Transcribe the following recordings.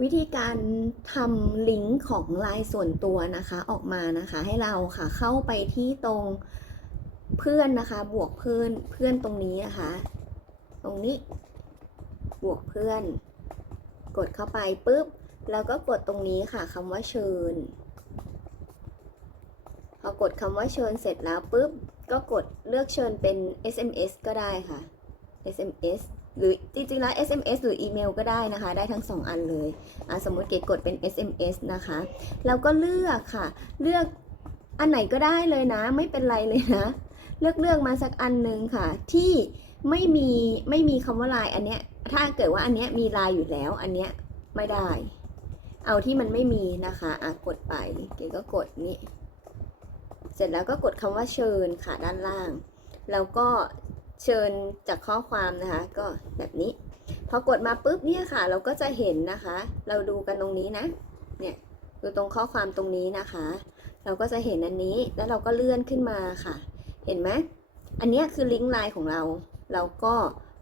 วิธีการทำลิงก์ของไลน์ส่วนตัวนะคะออกมานะคะ ให้เราค่ะเข้าไปที่ตรงเพื่อนนะคะ บวกเพื่อนเพื่อนตรงนี้นะคะ ตรงนี้บวกเพื่อน กดเข้าไปปุ๊บ แล้วก็กดตรงนี้ค่ะคำว่าเชิญพอกดคำว่าเชิญเสร็จแล้วปุ๊บ ก็กดเลือกเชิญเป็น SMS ก็ได้ค่ะ SMS หรือจริงๆแล้ว SMS หรืออีเมลก็ได้นะคะ ได้ทั้ง 2 อันเลย สมมติเกดกดเป็น SMS นะคะ แล้วก็เลือกค่ะ เลือกอันไหนก็ได้เลยนะ ไม่เป็นไรเลยนะ เลือกเลือกมาสักอันหนึ่งค่ะ ที่ไม่มีไม่มีคำว่าลน์อันเนี้ย ถ้าเกิดว่าอันเนี้ยมีลน์อยู่แล้ว อันเนี้ยไม่ได้ เอาที่มันไม่มีนะคะอะกดไป เกดก็กดนี่ เสร็จแล้วก็กดคำว่าเชิญค่ะด้านล่าง แล้วก็ เชิญจากข้อความนะคะ ก็แบบนี้ พอกดมาปุ๊บเนี่ยค่ะ เราก็จะเห็นนะคะ เราดูกันตรงนี้นะ เนี่ยดูตรงข้อความตรงนี้นะคะ เราก็จะเห็นอันนี้แล้วเราก็เลื่อนขึ้นมาค่ะ เห็นไหมอันนี้คือลิงก์ไลน์ของเรา เราก็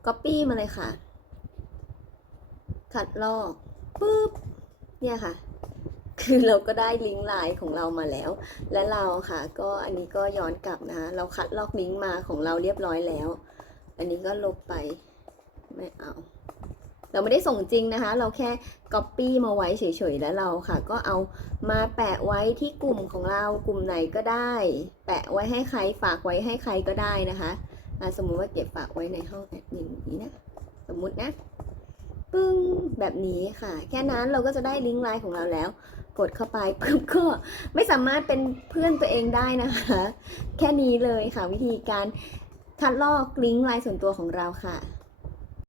Copy มาเลยค่ะ คัดลอกปุ๊บเนี่ยค่ะ คือเราก็ได้ลิงก์ไลน์ของเรามาแล้ว และเราค่ะ ก็อันนี้ก็ย้อนกลับนะคะเราคัดลอกลิงก์มาของเราเรียบร้อยแล้ว อันนี้ก็ลบไปไม่เอาเราไม่ได้ส่งจริงนะคะ เราแค่ Copy มาไว้เฉยๆ แล้วเราค่ะ ก็เอามาแปะไว้ที่กลุ่มของเรากลุ่มไหนก็ได้ แปะไว้ให้ใครฝากไว้ให้ใครก็ได้นะคะะสมมุติว่าเก็บฝากไว้ในห้องแอดมินนี้นะ สมมุตินะ ปึ้งแบบนี้ค่ะ แค่นั้นเราก็จะได้ลิงก์ไลน์ของเราแล้ว กดเข้าไปปุ๊บก็ไม่สามารถเป็นเพื่อนตัวเองได้นะคะ แค่นี้เลยค่ะวิธีการคัดลอกลิงก์ไลน์ส่วนตัวของเราค่ะ